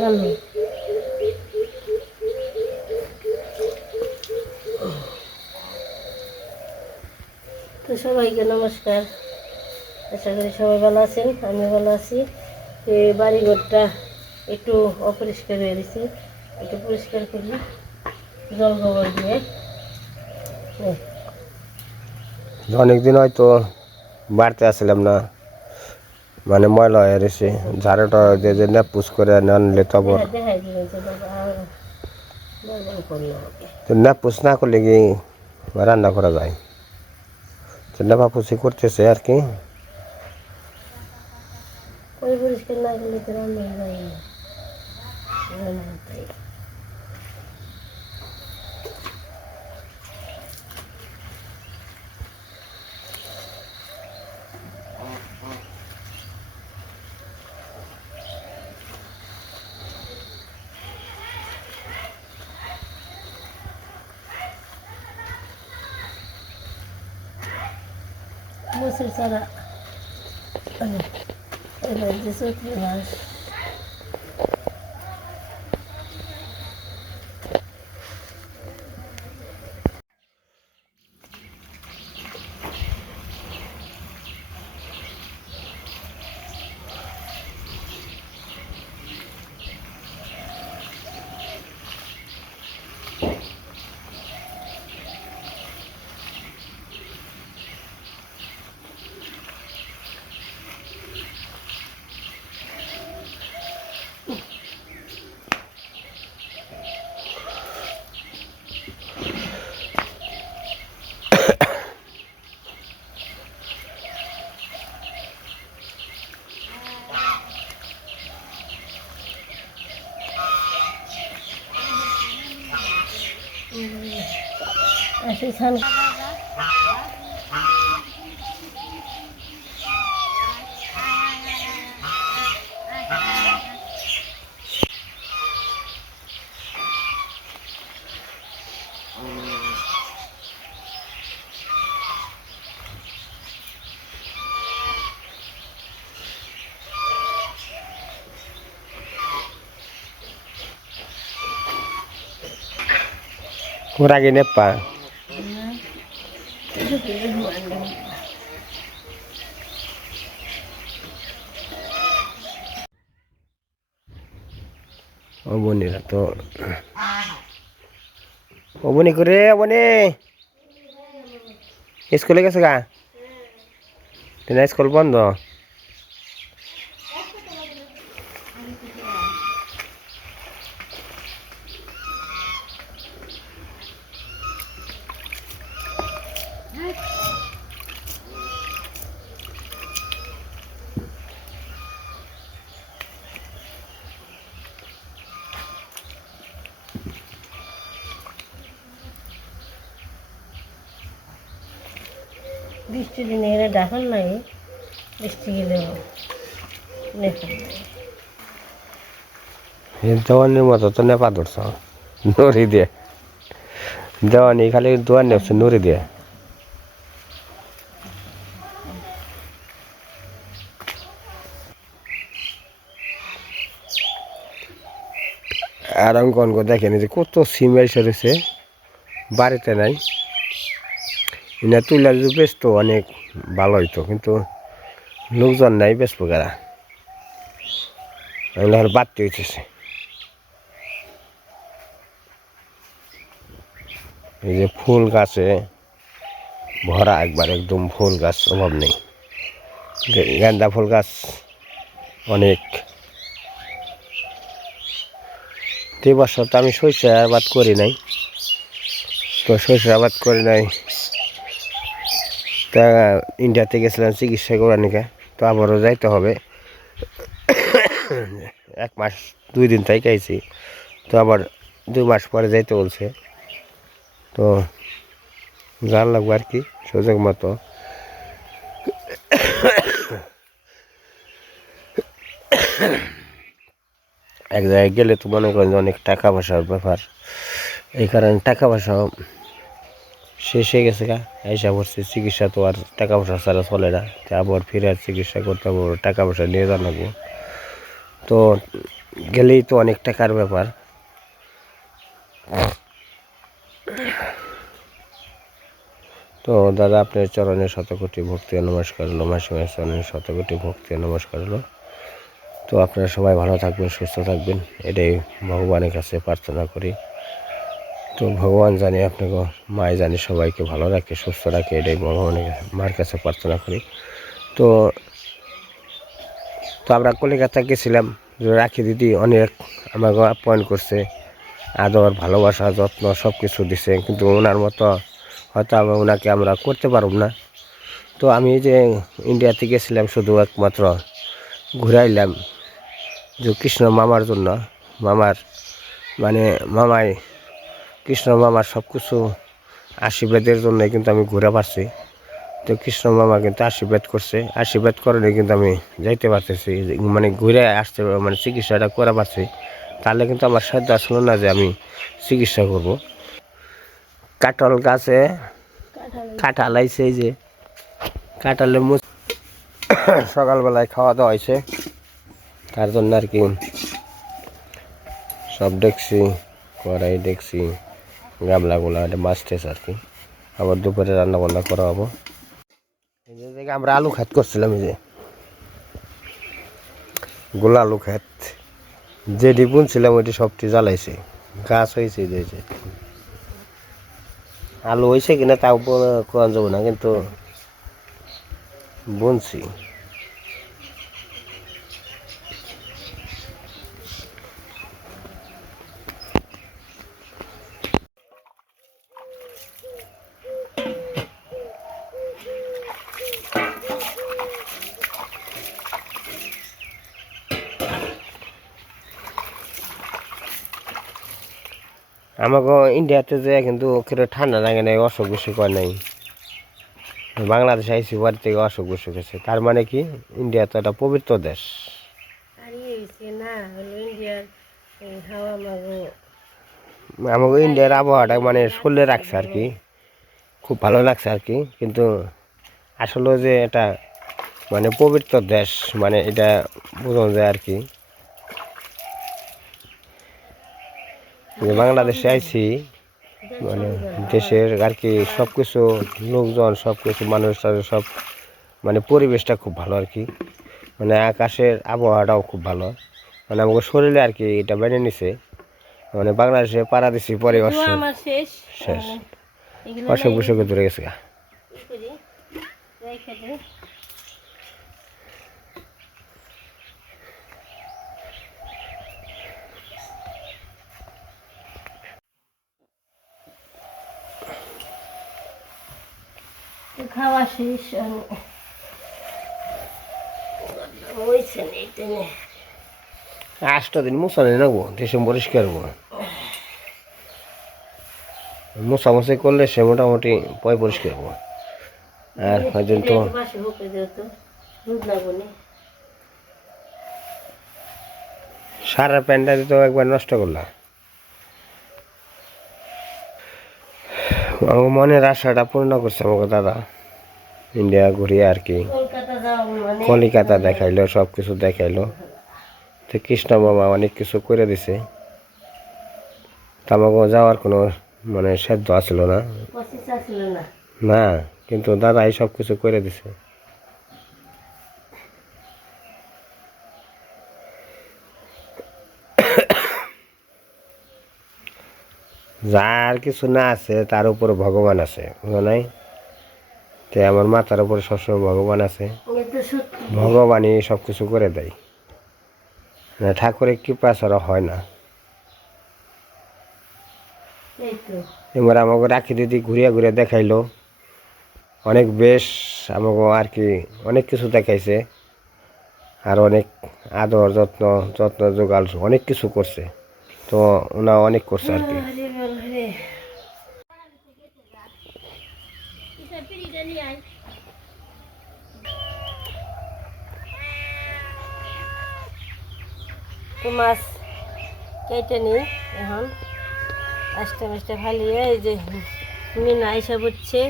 চলো। তো সবাইকে নমস্কার, আশা করি সবাই ভালো আছেন, আমি ভালো আছি। তো বাড়িঘরটা একটু অপরিষ্কার হয়ে গেছে, একটু পরিষ্কার করি জল গোবর দিয়ে। অনেকদিন হয়তো বাড়িতে আসলাম না, মানে ময়লা হয়ে গেছে। ঝাড়ুটা দিয়ে যে নেপুস করে আনলে তবর দেখাই দিবেন যে বাবা করলো আমাকে। তো নেপুস না করলে কি রান্না করা যায়? তো নেপাপুসি করতেছে আর কি। ওই পরিষ্কার না করলে তো রান্না যায় না। মুসুর ছাড়া এবার যে চৈত্র মাস, আসে ছান ওর আগে নেপা ও বোনেরা তো ও বনি করে বনি স্কুলে গেছে গা? স্কুল বন্ধ? বৃষ্টি দিনে এরা ডাকার নাই, বৃষ্টি গেলেও নেই। দেওয়ানির মতো তো নেপা ধরছ নড়ি দিয়ে। দেওয়ানি খালি দোয়ার নেপছে নড়ি দিয়ে। আর আমি কোন দেখেনি যে কত সিম এসে রয়েছে, বাড়িতে নাই। এনে তুলে যদি বেচতো অনেক ভালো হইতো, কিন্তু লোকজন নাই বেচবো কারা, বাড়তে হইতেছে। এই যে ফুল গাছে ভরা একবার, একদম ফুল গাছ অভাব নেই। গেন্দা ফুল গাছ অনেক। এই বছর তো আমি সরিষা আবাদ করি নাই, তো সরিষা আবাদ করি নাই। তা ইন্ডিয়াতে গেছিলাম চিকিৎসা করার নিকে, তো আবারও যাইতে হবে। 1 মাস 2 দিন তাই খাইছি, তো আবার 2 মাস পরে যাইতে বলছে। তো যার লাগবে আর কি সুযোগ মতো। এক জায়গায় গেলে তো মনে করেন যে অনেক টাকা পয়সার ব্যাপার, এই কারণে টাকা পয়সাও শেষ হয়ে গেছে গা। এসে পড়ছে চিকিৎসা তো আর টাকা পয়সা ছাড়া চলে না, আবার ফিরে আর চিকিৎসা করতে হবে, টাকা পয়সা নিয়ে যাওয়া লাগবে। তো গেলেই তো অনেক টাকার ব্যাপার। তো দাদা আপনার চরণে শতকোটি ভক্তি ও নমস্কার হলো, মাসিমার চরণে শতকোটি ভক্তি ও নমস্কার হলো। তো আপনারা সবাই ভালো থাকবেন, সুস্থ থাকবেন, এটাই ভগবানের কাছে প্রার্থনা করি। তো ভগবান জানে আপনাকে, মায় জানে সবাইকে ভালো রাখে, সুস্থ রাখে, এটাই ভগবানের মার কাছে প্রার্থনা করি। তো তো আমরা কলিকাতা গেছিলাম, রাখি দিদি অনেক আমাকে আপ্যায়ন করছে, আদর ভালোবাসা যত্ন সব কিছু দিছে, কিন্তু ওনার মতো হয়তো ওনাকে আমরা করতে পারব না। তো আমি যে ইন্ডিয়াতে গেছিলাম শুধু একমাত্র ঘুরাইলাম যে কৃষ্ণ মামার জন্য, মামার মানে মামায় কৃষ্ণ মামার সব কিছু আশীর্বাদের জন্য কিন্তু আমি ঘুরে পারছি। তো কৃষ্ণ মামা কিন্তু আশীর্বাদ করছে, আশীর্বাদ করেনি কিন্তু আমি যাইতে পারতেছি, মানে ঘুরে আসতে মানে চিকিৎসাটা করে পারছি। তাহলে কিন্তু আমার সাধ্য আসলো না যে আমি চিকিৎসা করব। কাঁঠাল গাছে কাঁঠাল আইছে, এই যে কাঁঠালের মুচ সকালবেলায় খাওয়া দাওয়া হয়েছে, তার জন্য আর কি সব দেখছি, কড়াই দেখছি, গামলাগুলা এটা মাছতেছে আর কি। আবার দুপুরে রান্না বান্না করা হবো। এই যে জায়গায় আমরা আলু খাত করছিলাম, এই যে গোলা আলু খাত যেটি বুনছিলাম ওইটি সবটি জ্বালাইছে, গাছ হয়েছে। যে আলু হয়েছে কিনা তাও কোয়া যাবো না, কিন্তু বুনছি। আমাকে ইন্ডিয়াতে যে কিন্তু কেউ ঠান্ডা লাগে নাই, অসুখ বিসুখ হয় নাই। বাংলাদেশে আইসি বাড়ি থেকে অসুখ বিসুখ হয়েছে, তার মানে কি ইন্ডিয়া তো একটা পবিত্র দেশ। আমাকে ইন্ডিয়ার আবহাওয়াটা মানে শরীরে রাখছে আর কি, খুব ভালো লাগছে আর কি। কিন্তু আসলে যে এটা মানে পবিত্র দেশ, মানে এটা বোঝানো যায় আর কি। যে বাংলাদেশে আইছি মানে দেশের আর কি সব কিছু লোকজন, সব কিছু মানুষ সব মানে পরিবেশটা খুব ভালো আর কি। মানে আকাশের আবহাওয়াটাও খুব ভালো, মানে আমাকে শরীরে আর কি এটা বেড়ে নিছে। মানে বাংলাদেশে পাড়া দিছি পরে শেষ অসুখ বিসুখে ধরে গেছে। খাওয়া শেষ হয়েছে। 8টা দিন মুছানি নাকবো, দেশে পরিষ্কার হবো। মোছামুছি করলে সে মোটামুটি পয় পরিষ্কার হবো। আর হয়তো তো সারা প্যান্টটা তো একবার নষ্ট করলাম। আমার মনের আশাটা পূর্ণ করছে আমাকে দাদা, ইন্ডিয়া ঘুরিয়ে আর কি। কলিকাতা দেখাইলো, সব কিছু দেখাইলো। তো কৃষ্ণ মামা অনেক কিছু করে দিছে, তা আমাকে যাওয়ার কোনো মানে সাধ্য আসছিল না, না কিন্তু দাদা এই সব কিছু করে দিছে। যার কিছু না আছে তার উপরে ভগবান আছে, বুঝো নাই? তো আমার মাথার উপরে সবসময় ভগবান আছে, ভগবানই সব কিছু করে দেয়, ঠাকুরের কৃপা ছাড়া হয় না। এবার আমাকে রাখি দিদি ঘুরিয়ে ঘুরিয়ে দেখাইলো, অনেক বেশ আমাকে আর কি অনেক কিছু দেখাইছে, আর অনেক আদর যত্ন যত্ন জোগাল অনেক কিছু করছে। তো ওনা অনেক করছে আর কি। তো মাছ কেটে নিই এখন, আস্তে মাছটা ফালিয়ে। এই যে মিনা আইসা বুঝছে,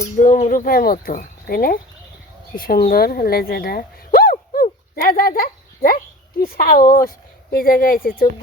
একদম রূপের মতো, তাই না? কি সুন্দর লেজাটা। যা যা যা যা, কি সাহস! এই জায়গায় এসে চোখ।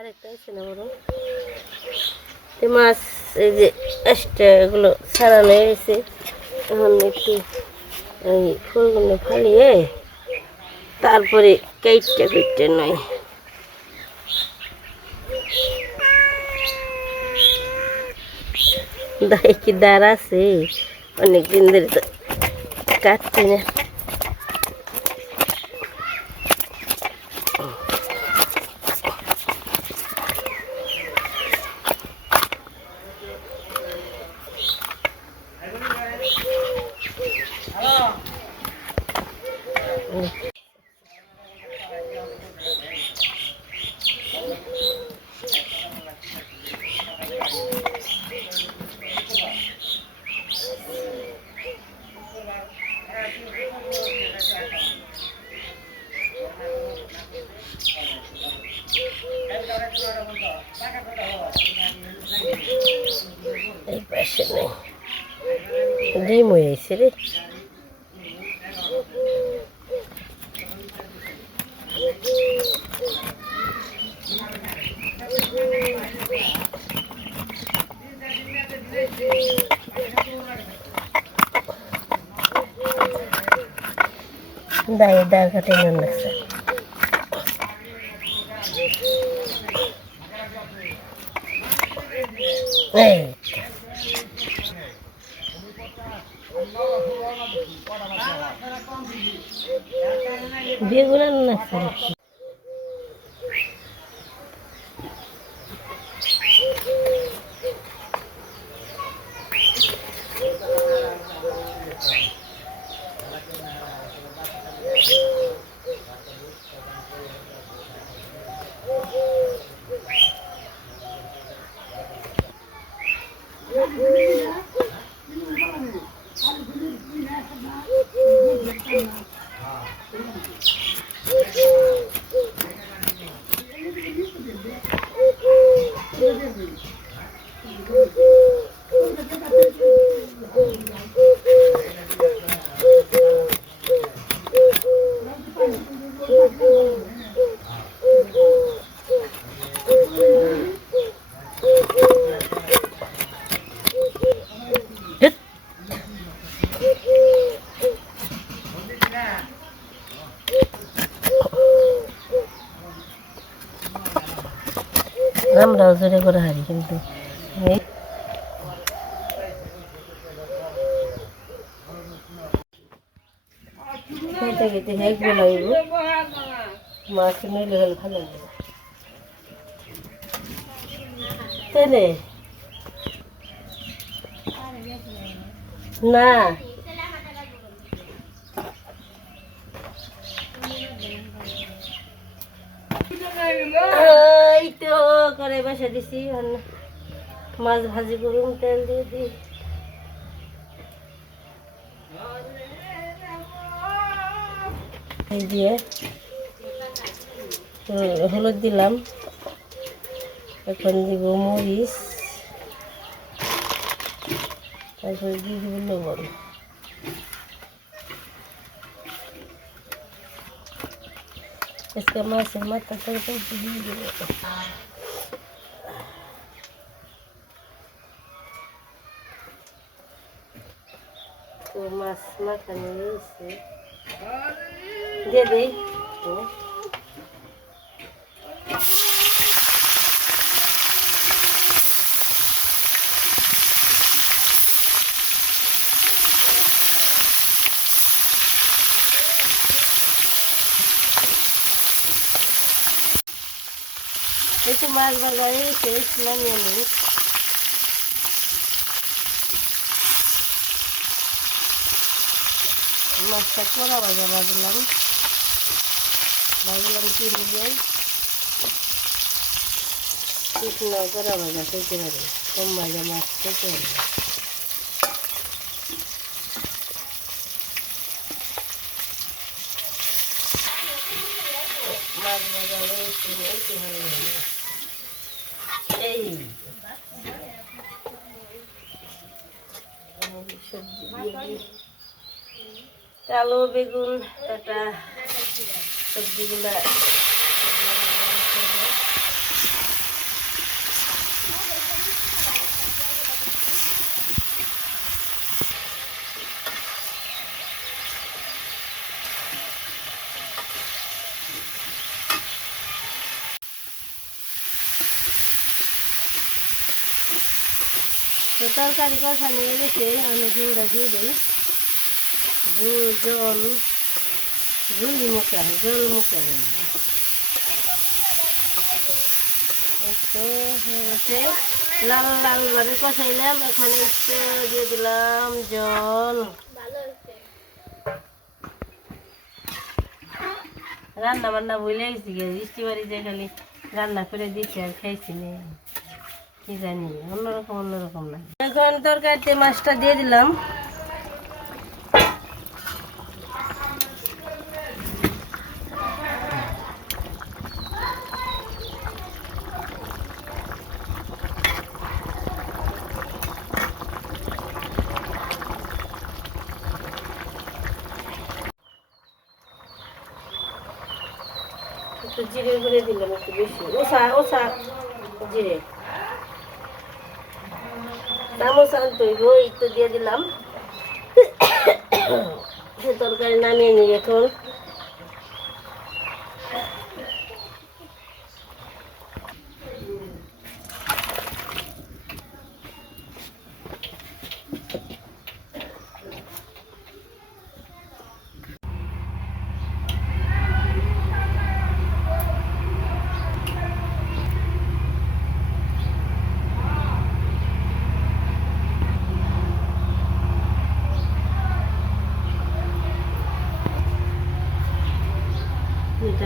আরেকটা আছে না বড় মাছ, এই যে এক্সট্রা এগুলো ছাড়ানো হয়েছে। এখন একটু এই ফুলগুলো ফালিয়ে তারপরে কেটে কেটে নয়। দায় কি দাঁড় আছে, অনেকদিন ধরে তো কাটছি না। এই পাশে নেই, ডিম হয়েছে রে। দায় দাঁড় কাটে না লাগছে। বেগুন লাগছে। আমরাও জোরে করে হারি, কিন্তু খেতে খেতে হেঁকবে লাগবে। মাছ নইলে হলে ভালো লাগবে তেলে না। এই তো করে বসে দিছি, মাছ ভাজি করুন, তেল দিয়ে দিই। এই দিয়ে হলুদ দিলাম, এখন দিব মরিচ, তারপরে দিয়ে দিব লবণ। আজকে মাছের মাথা তরকারি দিয়ে দেবো। তো মাছ মাখানো রয়েছে, দিয়ে দিই। একটু মাছ ভাজা হয়েছে, নামিয়ে নিই। মাছটা কড়া ভাজলাম 3 মিনিট শুকনো কড়া ভাজা খেতে পারি কম ভাজা মাছ খেতে পারি মাছ ভাজা একটু ভালো লাগে এই সবজি কালো বেগুন কাটা সবজিগুলা তো তরকারি কষা নিয়ে গেছে আমি ঝুলটা দিয়ে দিই জল জল মুখে লাল লাল ভাবে কষাইলাম এখানে একটু দিয়ে দিলাম জল রান্না বান্না বলে গেছি বৃষ্টি বাড়ি যে খালি রান্না করে দিচ্ছি আর খাইছি না কি জানি অন্যরকম না এখন তরকারিতে মাছটা দিয়ে দিলাম একটু জিরে করে দিলাম একটু বেশি ওসা জিরে চামচ আনতে হইব একটু দিয়ে দিলাম তরকারি নামিয়ে নিই এখন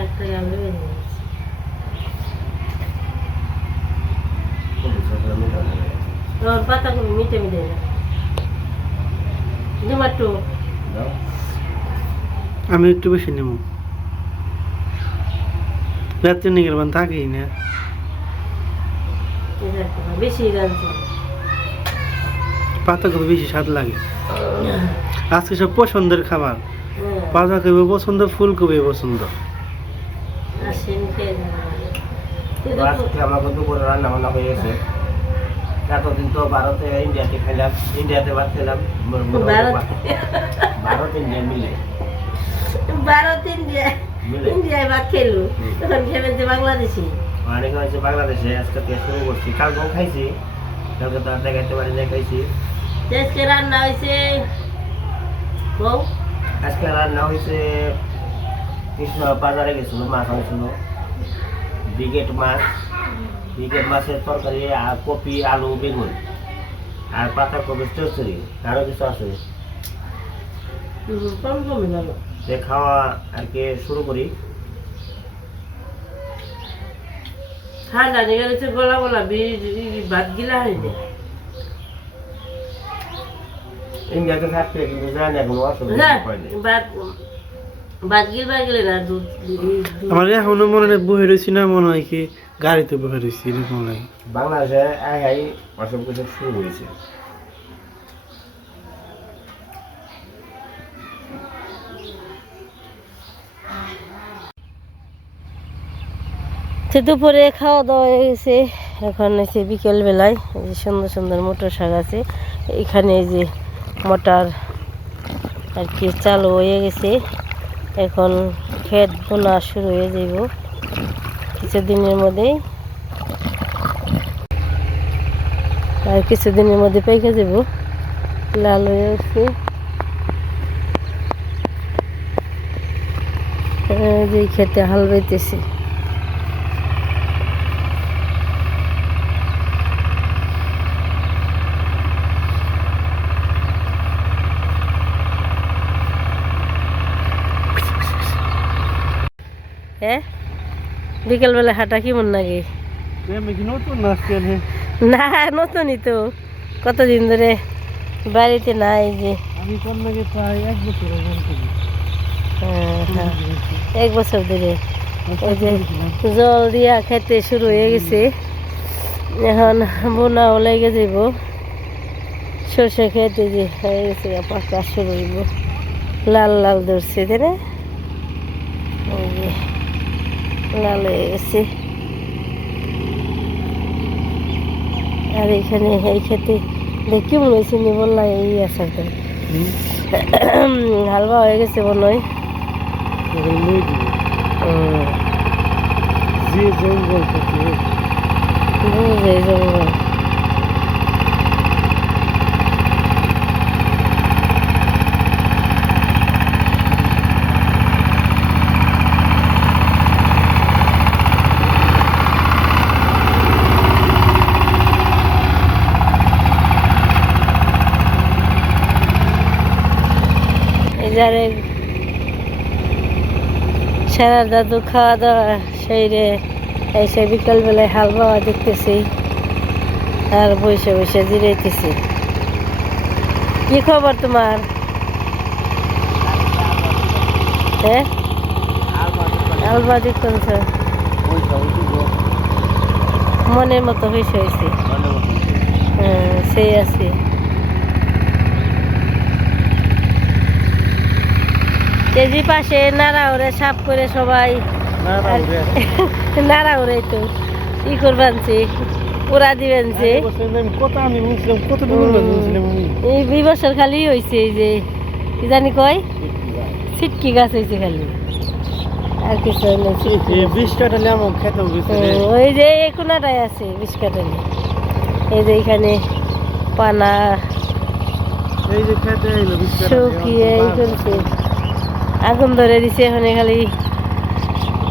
একটা আলু পাতা কপি মিটে টমাটো আমি একটু বেশি নেব রাত্রে নিয়ে গেলাম থাকেই না বেশি রাঁধছি পাতাকপি বেশি স্বাদ লাগে আজকে সব পছন্দের খাবার পাতাকপি পছন্দ ফুলকপি পছন্দ আমাকে দুপুরে রান্না বান্না হয়ে গেছে এতদিন তো ভারতে ইন্ডিয়াতে খাইলাম ইন্ডিয়াতে ভাত খেলাম ভারত ইন্ডিয়া মিলে ইন্ডিয়ায় ভাত খেলু তখন খেবেন যে বাংলাদেশি অনেকে হয়েছে বাংলাদেশে আজকে থেকে শুরু করছি কালকেও খাইছি কালকে তো আর দেখাইতে পারি না খাইছি আজকে রান্না হয়েছে আজকে রান্না হয়েছে কৃষ্ণ বাজারে গেছিল মাছ আনছিল ব্রিগেড মাছের তরকারি আর কপি আলু বেগুন আর পাতাকপি চচ্চড়ি আরো কিছু আছে সে খাওয়া আর কি শুরু করি ঠান্ডা লেগে গেছে গলা ভাত গিলা হয়নি ইন্ডিয়াতে থাকতে কিন্তু জানি এখন অসুবিধা হয়নি ভাত গিলবা গেলে না দুধ আমার এখনো মনে হয় বহে রয়েছি না মনে হয় কি গাড়িতে বহে রয়েছি এরকম লাগে বাংলাদেশে আই অসব কিছু শুরু হয়েছে দুপুরে খাওয়া দাওয়া হয়ে গেছে এখন এসে বিকেলবেলায় যে সুন্দর সুন্দর মটর শাক আছে এখানে এই যে মটর আর কি চালু হয়ে গেছে এখন ক্ষেত বোনা শুরু হয়ে যাইব কিছুদিনের মধ্যেই আর কিছুদিনের মধ্যে পাইকা যাব লাল হয়ে উঠছে যে খেতে হাল বাইতেছে হ্যাঁ বিকেলবেলা হাঁটা কেমন লাগে? আমি কি নতুন নাচতে না নতুনই তো, কতদিন ধরে বাড়িতে নাই যে। আমি কোন নাকি প্রায় 1 বছর হ্যাঁ, 1 বছর ধরে এই যে জল দিয়া খেতে শুরু হয়ে গেছে, এখন বোনাও লেগে যাব, সর্ষে খেতে যে হয়ে গেছে পাকা শুরু হইব, লাল লাল ধরছে তাই না? এই যে লাল হয়ে গেছে। আর এইখানে এই খেতে দেখি মনে হয়েছে নি বললাম এই আছে হালবা হয়ে গেছে মনে হয়। যে জঙ্গল থাকে বুঝে জঙ্গল যারে সারা দাদু খাওয়া দাওয়া সেই রে এসে বিকালবেলায় হালবা দেখতেছি আর বসে বসে জিরাইতেছি। কি খবর তোমার? হ্যাঁ আলবা দেখতেছ, মনের মতো হয়েছে হয়েছে। হ্যাঁ সেই আছে। কেজি পাশে নাড়া ওরে সাফ করে সবাই নাড়া ওরে তো ই করবানছে, পুরা দিবেনছে। এই 2 বছর খালি হয়েছে, এই যে কি জানি কয় ছিটকি গাছ হয়েছে খালি, আর কিছু ওই যে এই কোনাটাই আছে 20 কাটালি। এই যে এখানে পানা শুকিয়ে এই করছে, আগুন ধরে দিছে, এখানে খালি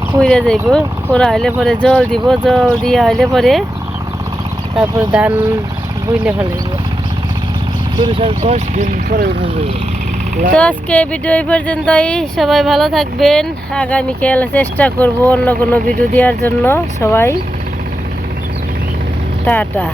পুড়ে যাইব। পোড়া হইলে পরে জল দিব, জল দিয়া হইলে পরে তারপর ধান বুইনে ফেলাইব। 10 দিন পরে তো আজকে ভিডিও এই পর্যন্তই, সবাই ভালো থাকবেন। আগামীকাল চেষ্টা করব অন্য কোনো ভিডিও দেওয়ার জন্য। সবাই টাটা।